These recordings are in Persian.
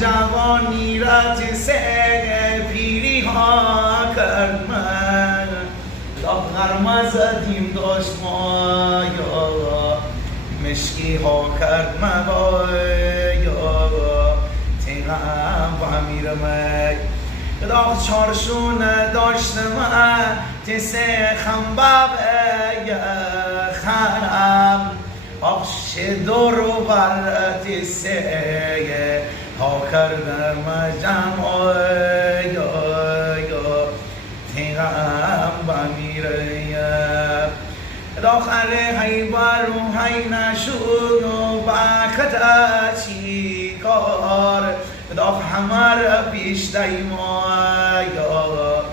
جوانی رات سه پیری ها کرد من غرمه زدیم داشت ما یا مشکی ها کرد من با یا تیغم با میرم داغ چارشون داشت من تسه خنباب خانم آخش دورو بر تسه ها کردم جمع یا تیغم با میرم داخل حیبر و حی نشون و بکتا چی کار داخل همه پیش دیما یا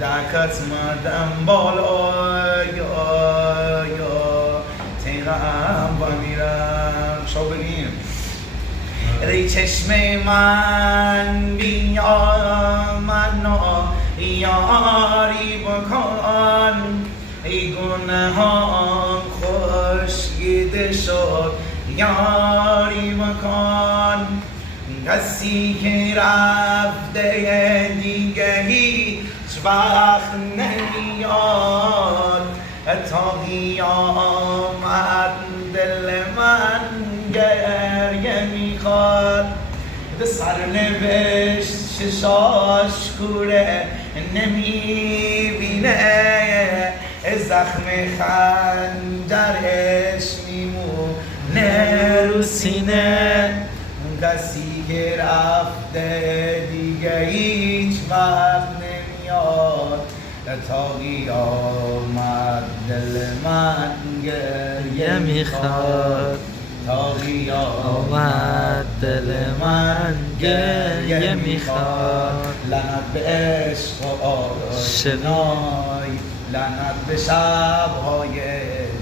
دکت مدم بالا یا تیغم با میرم شو بگیم ری چشم من بیا منو یاری بکن ای گناهام خشکیده شد یاری بکن کسی که رفته دیگه هیچ وقت نمیاد تا قیامت دل من گریه میخواد سرنوشت ششاش کوره نمیبینه زخم خنجرش میمونه رو سینه کسی که رفته دیگه هیچ وقت نمیاد تا قیامت دل من گریه میخواد تا قیامت دل من گریه میخواد لعنت به عشق و آشنای لعنت به شبهای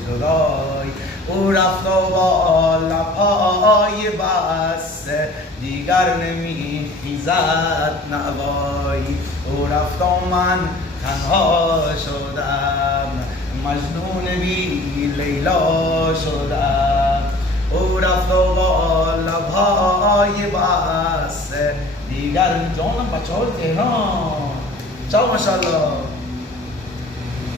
جدای او رفت و با لبهای بسته دیگر نمیخیزد نوای او رفت و من تنها شدم مجنون بی لیلا شدم او رفت و با لبهای بسته دیگر جانم بچه های تهران چاو ماشاءالله